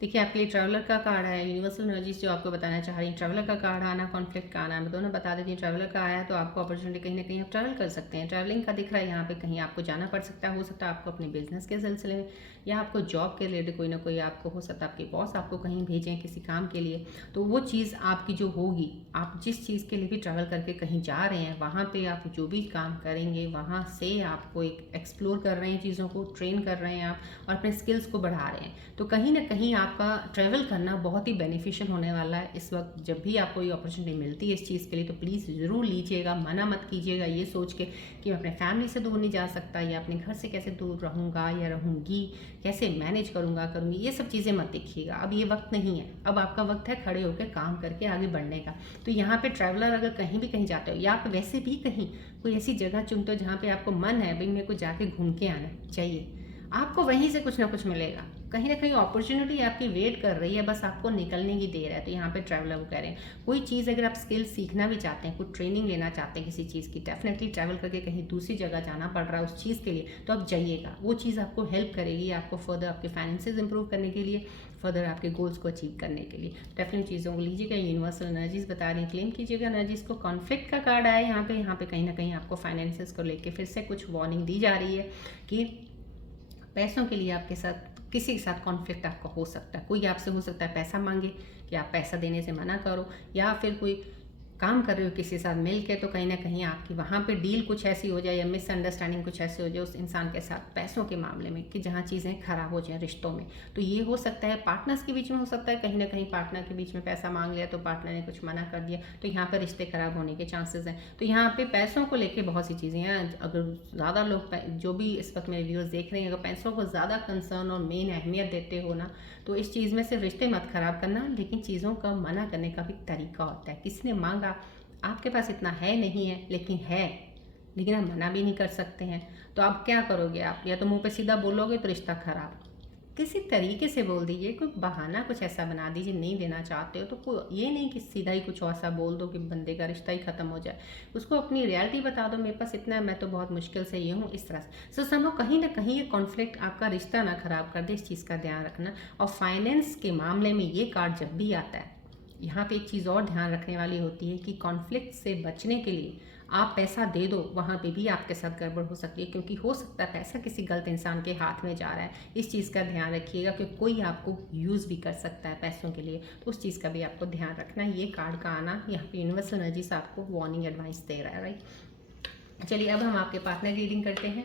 देखिए आपके लिए ट्रैवलर का कार्ड है, यूनिवर्सल एनर्जीज जो आपको बताना चाह रही है। ट्रैवलर का कार्ड आना, कॉन्फ्लिक्ट का आना, मैं दोनों बता देती हूँ। ट्रैवलर का आया तो आपको अपॉर्चुनिटी कहीं ना कहीं आप ट्रैवल कर सकते हैं। ट्रैवलिंग का दिख रहा है यहाँ पे, कहीं आपको जाना पड़ सकता है, हो सकता है आपको अपने बिजनेस के सिलसिले में या आपको जॉब के रिलेटेड कोई ना कोई आपको हो सकता है आपके बॉस आपको कहीं भेजें किसी काम के लिए, तो वो चीज़ आपकी जो होगी, आप जिस चीज़ के लिए भी ट्रैवल करके कहीं जा रहे हैं वहाँ पे आप जो भी काम करेंगे वहाँ से आपको एक एक्सप्लोर कर रहे हैं, चीज़ों को ट्रेन कर रहे हैं आप और अपने स्किल्स को बढ़ा रहे हैं, तो कहीं ना कहीं आपका ट्रैवल करना बहुत ही बेनिफिशियल होने वाला है। इस वक्त जब भी आपको ये अपॉर्चुनिटी मिलती है इस चीज़ के लिए तो प्लीज़ ज़रूर लीजिएगा, मना मत कीजिएगा ये सोच के कि मैं अपने फैमिली से दूर नहीं जा सकता या अपने घर से कैसे दूर रहूँगा या रहूँगी, कैसे मैनेज करूँगी, ये सब चीज़ें मत देखिएगा। अब ये वक्त नहीं है, अब आपका वक्त है खड़े होकर काम करके आगे बढ़ने का। तो यहाँ पे ट्रैवलर अगर कहीं भी कहीं जाते हो या आप वैसे भी कहीं कोई ऐसी जगह चुनते हो जहाँ पे आपको मन है भाई मेरे को जाके घूम के आना चाहिए, आपको वहीं से कुछ ना कुछ मिलेगा। कहीं ना कहीं अपॉर्चुनिटी आपकी वेट कर रही है, बस आपको निकलने की देर है। तो यहाँ पे ट्रैवलर वो कह रहे हैं कोई चीज़ अगर आप स्किल सीखना भी चाहते हैं, कुछ ट्रेनिंग लेना चाहते हैं किसी चीज़ की, डेफिनेटली ट्रैवल करके कहीं दूसरी जगह जाना पड़ रहा है उस चीज़ के लिए, तो आप जाइएगा। वो चीज़ आपको हेल्प करेगी, आपको फर्दर आपके फाइनेंसेस इंप्रूव करने के लिए, फर्दर आपके गोल्स को अचीव करने के लिए। डेफिनेट चीज़ों को लीजिएगा। यूनिवर्सल एनर्जीज बता रही हैं, क्लेम कीजिएगा एनर्जीज को। कॉन्फ्लिक्ट का कार्ड आया यहाँ पे कहीं ना कहीं आपको फाइनेंसेस को लेकर फिर से कुछ वार्निंग दी जा रही है कि पैसों के लिए आपके साथ किसी के साथ कॉन्फ्लिक्ट आपका हो सकता है। कोई आपसे हो सकता है पैसा मांगे कि आप पैसा देने से मना करो, या फिर कोई काम कर रहे हो किसी के साथ मिल के, तो कहीं ना कहीं आपकी वहाँ पे डील कुछ ऐसी हो जाए या मिसअंडरस्टैंडिंग कुछ ऐसी हो जाए उस इंसान के साथ पैसों के मामले में कि जहाँ चीज़ें खराब हो जाए रिश्तों में। तो ये हो सकता है पार्टनर्स के बीच में, हो सकता है कहीं ना कहीं पार्टनर के बीच में पैसा मांग लिया तो पार्टनर ने कुछ मना कर दिया, तो यहाँ पर रिश्ते खराब होने के चांसेस हैं। तो यहाँ पे पैसों को लेकर बहुत सी चीज़ें हैं। अगर ज़्यादा लोग जो भी इस वक्त मेरे व्यूअर्स देख रहे हैं, अगर पैसों को ज़्यादा कंसर्न और मेन अहमियत देते हो ना, तो इस चीज़ में सिर्फ रिश्ते मत खराब करना, लेकिन चीज़ों का मना करने का भी तरीका होता है। किसी ने मांगा, आपके पास इतना है नहीं है लेकिन हम मना भी नहीं कर सकते हैं, तो आप क्या करोगे? आप या तो मुंह पे सीधा बोलोगे तो रिश्ता खराब, किसी तरीके से बोल दीजिए, कोई बहाना कुछ ऐसा बना दीजिए, नहीं देना चाहते हो तो कोई ये नहीं कि सीधा ही कुछ ऐसा बोल दो कि बंदे का रिश्ता ही ख़त्म हो जाए। उसको अपनी रियलिटी बता दो, मेरे पास इतना है, मैं तो बहुत मुश्किल से ये हूँ, इस तरह से। सो समझो कहीं ना कहीं ये कॉन्फ्लिक्ट आपका रिश्ता ना खराब कर दे, इस चीज़ का ध्यान रखना। और फाइनेंस के मामले में ये कार्ड जब भी आता है, यहाँ पे एक चीज़ और ध्यान रखने वाली होती है कि कॉन्फ्लिक्ट से बचने के लिए आप पैसा दे दो, वहाँ पे भी आपके साथ गड़बड़ हो सकती है, क्योंकि हो सकता है पैसा किसी गलत इंसान के हाथ में जा रहा है। इस चीज़ का ध्यान रखिएगा कि कोई आपको यूज़ भी कर सकता है पैसों के लिए, तो उस चीज़ का भी आपको ध्यान रखना है। ये कार्ड का आना यहाँ पे यूनिवर्सल एनर्जी से आपको वार्निंग एडवाइस दे रहा है, राइट। चलिए अब हम आपके पार्टनर की रीडिंग करते हैं,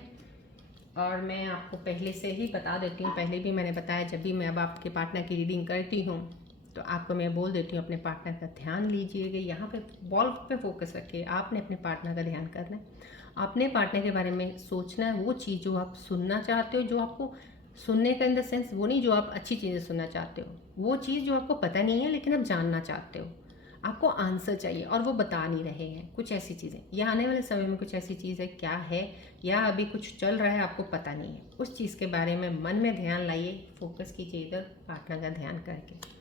और मैं आपको पहले से ही बता देती हूँ, पहले भी मैंने बताया जब भी मैं अब आपके पार्टनर की रीडिंग करती हूँ तो आपको मैं बोल देती हूँ अपने पार्टनर का ध्यान लीजिएगा। यहाँ पे बॉल पे फोकस रखिए, आपने अपने पार्टनर का ध्यान करना है, अपने पार्टनर के बारे में सोचना है। वो चीज़ जो आप सुनना चाहते हो, जो आपको सुनने का इन द सेंस वो नहीं जो आप अच्छी चीज़ें सुनना चाहते हो, वो चीज़ जो आपको पता नहीं है लेकिन आप जानना चाहते हो, आपको आंसर चाहिए और वो बता नहीं रहे हैं, कुछ ऐसी चीज़ें या आने वाले समय में कुछ ऐसी चीज़ है, क्या है, या अभी कुछ चल रहा है आपको पता नहीं है, उस चीज़ के बारे में मन में ध्यान लाइए, फोकस कीजिए इधर पार्टनर का ध्यान करके।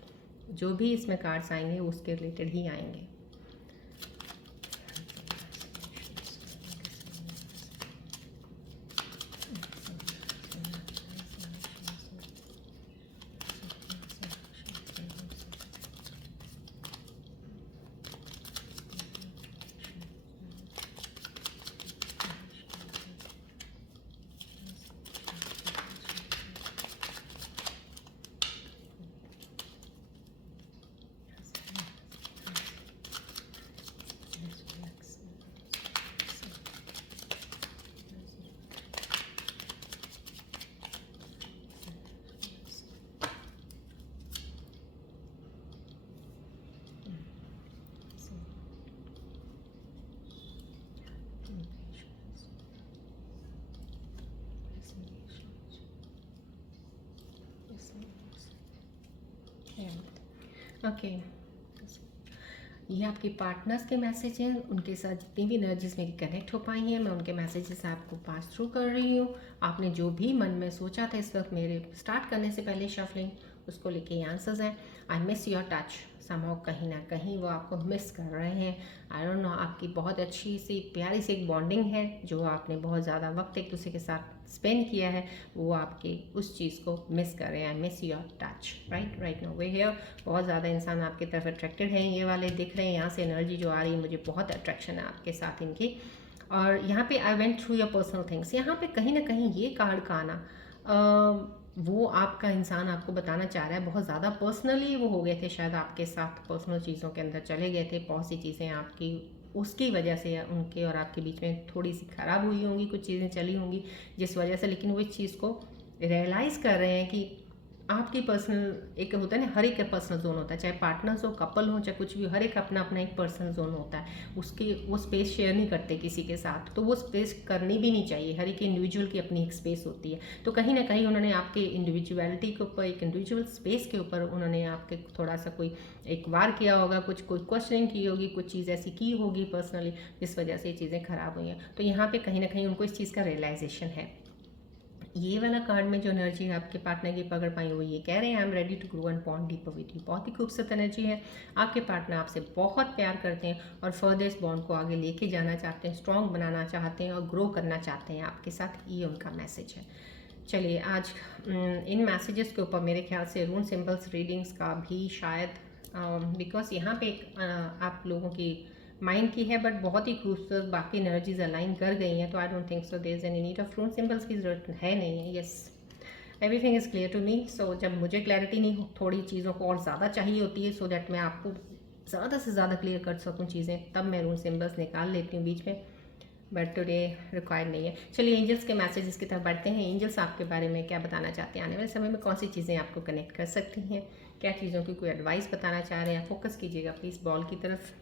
जो भी इसमें कार्ड्स आएंगे उसके रिलेटेड ही आएंगे। ओके, ये आपके पार्टनर्स के मैसेज हैं, उनके साथ जितनी भी एनर्जीज मेरी कनेक्ट हो पाई हैं मैं उनके मैसेजेस आपको पास थ्रू कर रही हूँ। आपने जो भी मन में सोचा था इस वक्त मेरे स्टार्ट करने से पहले शफलिंग, उसको लेके ये आंसर्स हैं। I miss your touch, somehow कहीं ना कहीं वो आपको मिस कर रहे हैं। आई डोंट नो, आपकी बहुत अच्छी सी प्यारी सी एक बॉन्डिंग है, जो आपने बहुत ज़्यादा वक्त एक दूसरे के साथ स्पेंड किया है, वो आपके उस चीज़ को मिस कर रहे हैं। I miss your touch, right no way here. बहुत ज़्यादा इंसान आपकी तरफ अट्रैक्टेड हैं, ये वाले दिख रहे हैं, यहाँ से एनर्जी जो आ रही है, मुझे बहुत अट्रैक्शन है आपके साथ इनकी। और यहाँ पे I went through your personal things, यहाँ पे कहीं ना कहीं ये कार्ड का आना, वो आपका इंसान आपको बताना चाह रहा है, बहुत ज़्यादा पर्सनली वो हो गए थे शायद आपके साथ, पर्सनल चीज़ों के अंदर चले गए थे, बहुत सी चीज़ें आपकी उसकी वजह से उनके और आपके बीच में थोड़ी सी ख़राब हुई होंगी, कुछ चीज़ें चली होंगी जिस वजह से, लेकिन वो इस चीज़ को रियलाइज़ कर रहे हैं कि आपकी पर्सनल एक होता है ना, हर एक का पर्सनल जोन होता है, चाहे पार्टनर्स हो, कपल हो, चाहे कुछ भी, हर एक अपना अपना एक पर्सनल जोन होता है, उसकी वो स्पेस शेयर नहीं करते किसी के साथ, तो वो स्पेस करनी भी नहीं चाहिए। हर एक इंडिविजुअल की अपनी एक स्पेस होती है, तो कहीं ना कहीं उन्होंने आपके इंडिविजुअलिटी के ऊपर, एक इंडिविजुअल स्पेस के ऊपर उन्होंने आपके थोड़ा सा कोई एक वार किया होगा, कुछ कोई क्वेश्चनिंग की होगी, कुछ चीज़ ऐसी की होगी पर्सनली, जिस वजह से ये चीज़ें खराब हुई हैं। तो यहाँ पे कहीं ना कहीं उनको इस चीज़ का रियलाइजेशन है। ये वाला कार्ड में जो एनर्जी आपके पार्टनर की पकड़ पाई, वो ये कह रहे हैं, I am ready to grow and bond deeper with you. बहुत ही खूबसूरत एनर्जी है। आपके पार्टनर आपसे बहुत प्यार करते हैं और फर्दर इस बॉन्ड को आगे लेके जाना चाहते हैं, स्ट्रॉन्ग बनाना चाहते हैं और ग्रो करना चाहते हैं आपके साथ, ये उनका मैसेज है। चलिए, आज इन मैसेजेस के ऊपर मेरे ख्याल से रून सिंबल्स रीडिंग्स का भी शायद, बिकॉज यहाँ पे एक आप लोगों की माइंड की है, बट बहुत ही खूबसूरत बाकी एनर्जीज अलाइन कर गई हैं, तो I don't think so there is any need of rune symbols की ज़रूरत है नहीं है। Yes, everything is clear to me. So जब मुझे क्लैरिटी नहीं, थोड़ी चीज़ों को और ज़्यादा चाहिए होती है, सो दैट मैं आपको ज़्यादा से ज़्यादा क्लियर कर सकूँ चीज़ें, तब मैं रून सिंबल्स निकाल लेती हूँ बीच में, बट टुडे रिक्वायर्ड नहीं है। चलिए, एंजल्स के मैसेजेस की तरफ बढ़ते हैं। एंजल्स आपके बारे में क्या बताना चाहते हैं, आने वाले समय में कौन सी चीज़ें आपको कनेक्ट कर सकती हैं, क्या चीज़ों की कोई एडवाइस बताना चाह रहे हैं। फोकस कीजिएगा प्लीज़ बॉल की तरफ।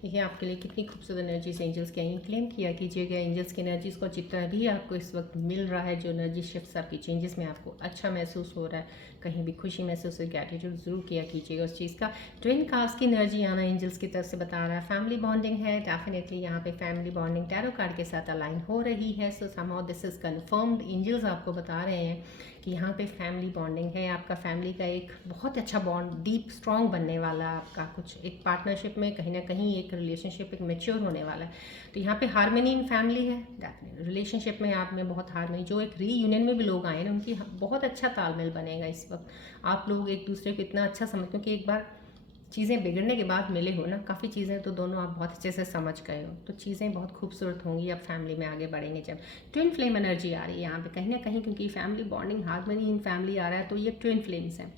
देखिए, आपके लिए कितनी खूबसूरत एनर्जीज एंजल्स की आई, क्लेम किया कीजिएगा एंजल्स की एनर्जीज को, जितना भी आपको इस वक्त मिल रहा है, जो एनर्जी शिफ्ट्स आपकी चेंजेस में आपको अच्छा महसूस हो रहा है, कहीं भी खुशी महसूस हो, ग्रैटिट्यूड जरूर किया कीजिएगा उस चीज़ का। ट्विन कास्ट की एनर्जी आना एंजल्स की तरफ से बता रहा है, फैमिली बॉन्डिंग है, डेफिनेटली यहाँ पे फैमिली बॉन्डिंग टैरो कार्ड के साथ अलाइन हो रही है। So somehow this is confirmed, angels आपको बता रहे हैं कि यहाँ पे फैमिली बॉन्डिंग है, आपका फैमिली का एक बहुत अच्छा बॉन्ड डीप स्ट्रॉन्ग बनने वाला, आपका कुछ एक पार्टनरशिप में कहीं ना कहीं एक रिलेशनशिप एक मैच्योर होने वाला है। तो यहाँ पे हार्मनी इन फैमिली है, रिलेशनशिप में आप में बहुत हार्मनी, जो एक रीयूनियन में भी लोग आए ना, उनकी बहुत अच्छा तालमेल बनेगा इस वक्त। आप लोग एक दूसरे को इतना अच्छा समझ, क्योंकि एक बार चीज़ें बिगड़ने के बाद मिले हो ना, काफ़ी चीज़ें तो दोनों आप बहुत अच्छे से समझ गए हो, तो चीज़ें बहुत खूबसूरत होंगी। अब फैमिली में आगे बढ़ेंगे जब। ट्विन फ्लेम एनर्जी आ रही है यहाँ पे कहीं ना कहीं, क्योंकि family bonding harmony in family आ रहा है, तो ये ट्विन फ्लेम्स हैं।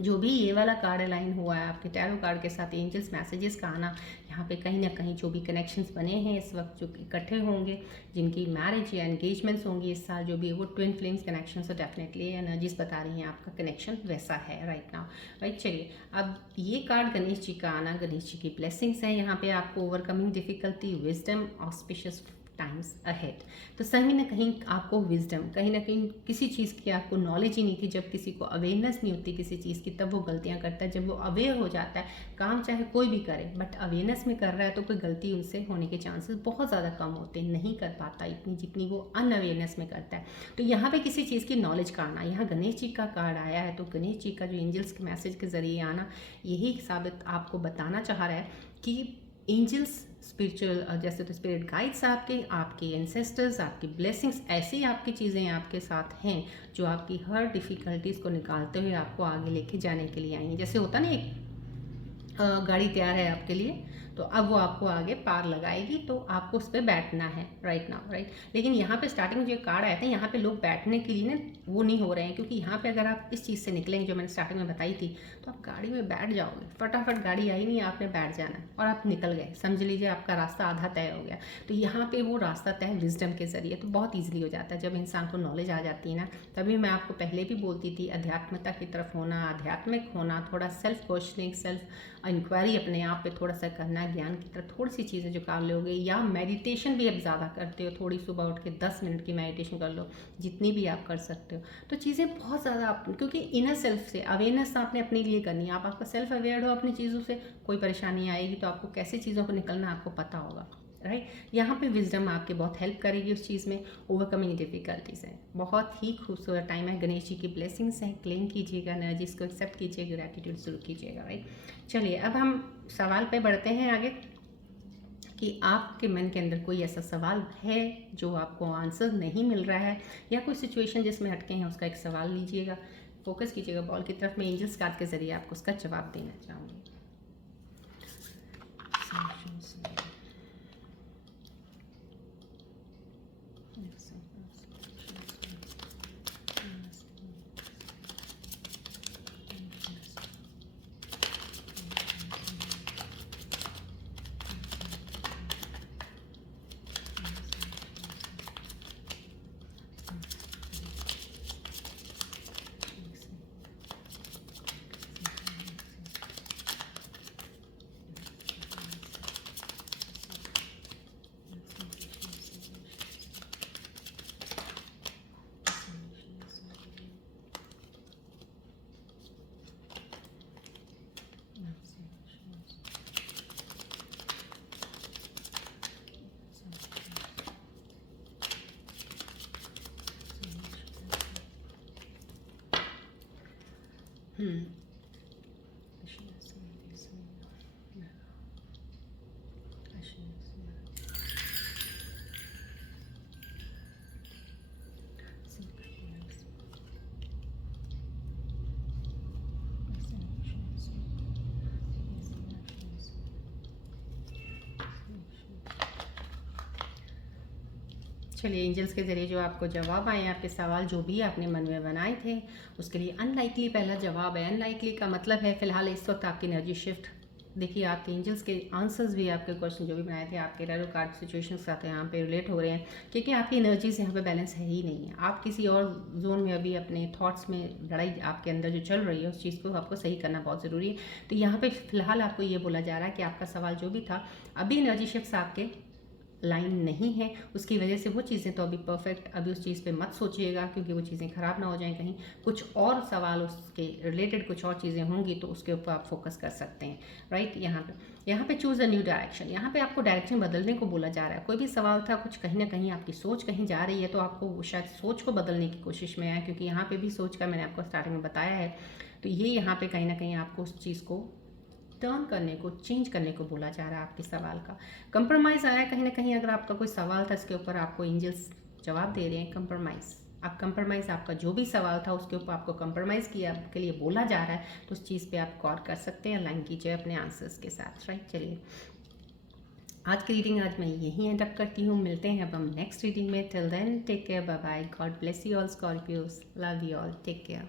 जो भी ये वाला कार्ड अलाइन हुआ है आपके टैरो कार्ड के साथ, एंजल्स मैसेजेस का आना, यहाँ पे कहीं ना कहीं जो भी कनेक्शंस बने हैं इस वक्त, जो इकट्ठे होंगे, जिनकी मैरिज या एंगेजमेंट्स होंगी इस साल, जो भी वो ट्विन फ्लेम्स कनेक्शन, तो डेफिनेटली एनर्जीज बता रही हैं आपका कनेक्शन वैसा है राइट नाउ, राइट। चलिए, अब ये कार्ड गणेश जी का आना, गणेश जी की ब्लेसिंग्स है यहाँ पे आपको, overcoming difficulty, wisdom, auspicious times ahead. तो कहीं ना कहीं आपको विजडम, कहीं ना कहीं किसी चीज़ की आपको नॉलेज ही नहीं थी, जब किसी को अवेयरनेस नहीं होती किसी चीज़ की, तब वो गलतियां करता है। जब वो अवेयर हो जाता है, काम चाहे कोई भी करे, बट अवेयरनेस में कर रहा है, तो कोई गलती उनसे होने के चांसेस बहुत ज़्यादा कम होते हैं, नहीं कर पाता इतनी जितनी वो अनअवेयरनेस में करता है। तो यहाँ पे किसी चीज़ की नॉलेज का आना, यहाँ गणेश जी का कार्ड आया है, तो गणेश जी का जो एंजल्स के मैसेज के ज़रिए आना, यही साबित आपको बताना चाह रहा है कि एंजल्स, स्पिरिचुअल, जैसे तो स्पिरिट गाइड्स आपके एंसेस्टर्स, आपकी ब्लेसिंग्स, ऐसी आपकी चीज़ें आपके साथ हैं जो आपकी हर डिफ़िकल्टीज़ को निकालते हुए आपको आगे लेके जाने के लिए आई हैं। जैसे होता ना, एक गाड़ी तैयार है आपके लिए, तो अब वो आपको आगे पार लगाएगी, तो आपको उस पर बैठना है राइट नाउ, राइट। लेकिन यहाँ पे स्टार्टिंग जो कार्ड आए थे, यहाँ पे लोग बैठने के लिए ना वो नहीं हो रहे हैं, क्योंकि यहाँ पे अगर आप इस चीज़ से निकलेंगे जो मैंने स्टार्टिंग में बताई थी, तो आप गाड़ी में बैठ जाओगे, फटाफट गाड़ी आई नहीं, आपने बैठ जाना और आप निकल गए, समझ लीजिए आपका रास्ता आधा तय हो गया। तो यहाँ पे वो रास्ता तय विजडम के जरिए तो बहुत ईजिली हो जाता है। जब इंसान को नॉलेज आ जाती है ना, तभी मैं आपको पहले भी बोलती थी, अध्यात्मता की तरफ होना, आध्यात्मिक होना, थोड़ा सेल्फ क्वेश्चनिंग, सेल्फ इंक्वायरी अपने आप पे थोड़ा सा करना, ज्ञान की तरफ थोड़ी सी चीज़ें जो कर लोगे, या मेडिटेशन भी आप ज़्यादा करते हो, थोड़ी सुबह उठ के 10 मिनट की मेडिटेशन कर लो, जितनी भी आप कर सकते हो, तो चीज़ें बहुत ज़्यादा आप, क्योंकि इनर सेल्फ से अवेयरनेस आपने अपने लिए करनी है। आप आपका सेल्फ अवेयर हो अपनी चीज़ों से, कोई परेशानी आएगी तो आपको कैसे चीज़ों को निकलना आपको पता होगा, राइट। यहाँ पे विजडम आपके बहुत हेल्प करेगी उस चीज़ में, ओवरकमिंग डिफिकल्टीज है। बहुत ही खूबसूरत टाइम है, गणेश जी की ब्लेसिंग्स हैं, क्लेम कीजिएगा, एनर्जीज को एक्सेप्ट कीजिएगा, ग्रैटिट्यूड शुरू कीजिएगा, राइट। चलिए अब हम सवाल पे बढ़ते हैं आगे, कि आपके मन के अंदर कोई ऐसा सवाल है जो आपको आंसर नहीं मिल रहा है, या कोई सिचुएशन जिसमें अटके हैं, उसका एक सवाल लीजिएगा, फोकस कीजिएगा बॉल की तरफ। मैं एंजल्स कार्ड के जरिए आपको उसका जवाब देना चाहूँगी। चलिए एंजल्स के ज़रिए जो आपको जवाब आए, आपके सवाल जो भी आपने मन में बनाए थे, उसके लिए अनलाइकली पहला जवाब है। अनलाइकली का मतलब है फ़िलहाल इस वक्त आपकी एनर्जी शिफ्ट। देखिए आपके एंजल्स के आंसर्स भी आपके क्वेश्चन जो भी बनाए थे, आपके टैरो कार्ड सिचुएशन के साथ यहाँ पे रिलेट हो रहे हैं, क्योंकि आपकी एनर्जीज यहाँ पे बैलेंस है ही नहीं है। आप किसी और जोन में अभी अपने थॉट्स में लड़ाई आपके अंदर जो चल रही है, उस चीज़ को आपको सही करना बहुत ज़रूरी है। तो यहाँ पे फ़िलहाल आपको ये बोला जा रहा है कि आपका सवाल जो भी था, अभी एनर्जी शिफ्ट आपके लाइन नहीं है, उसकी वजह से वो चीज़ें तो अभी परफेक्ट, अभी उस चीज़ पे मत सोचिएगा, क्योंकि वो चीज़ें ख़राब ना हो जाएं कहीं। कुछ और सवाल उसके रिलेटेड कुछ और चीज़ें होंगी तो उसके ऊपर आप फोकस कर सकते हैं, राइट। यहाँ पे चूज़ अ न्यू डायरेक्शन, यहाँ पे आपको डायरेक्शन बदलने को बोला जा रहा है। कोई भी सवाल था, कुछ कहीं ना कहीं आपकी सोच कहीं जा रही है, तो आपको शायद सोच को बदलने की कोशिश में है, क्योंकि यहाँ पे भी सोच का मैंने आपको स्टार्टिंग में बताया है। तो ये यहाँ पे कहीं ना कहीं आपको उस चीज़ को टर्न करने को, चेंज करने को बोला जा रहा है। आपके सवाल का कंप्रोमाइज़ आया कहीं ना कहीं, अगर आपका कोई सवाल था इसके ऊपर आपको एंजल्स जवाब दे रहे हैं कंप्रोमाइज़। आप कंप्रोमाइज़, आपका जो भी सवाल था उसके ऊपर आपको कंप्रोमाइज़ किया के लिए बोला जा रहा है, तो उस चीज़ पे आप गौर कर सकते हैं, अलाइन कीजिए अपने आंसर्स के साथ, राइट। चलिए आज की रीडिंग आज मैं यहीं एंड अप करती हूँ, मिलते हैं अब हम नेक्स्ट रीडिंग में। Till then take care, bye bye, God bless you all Scorpios, love you all, take care.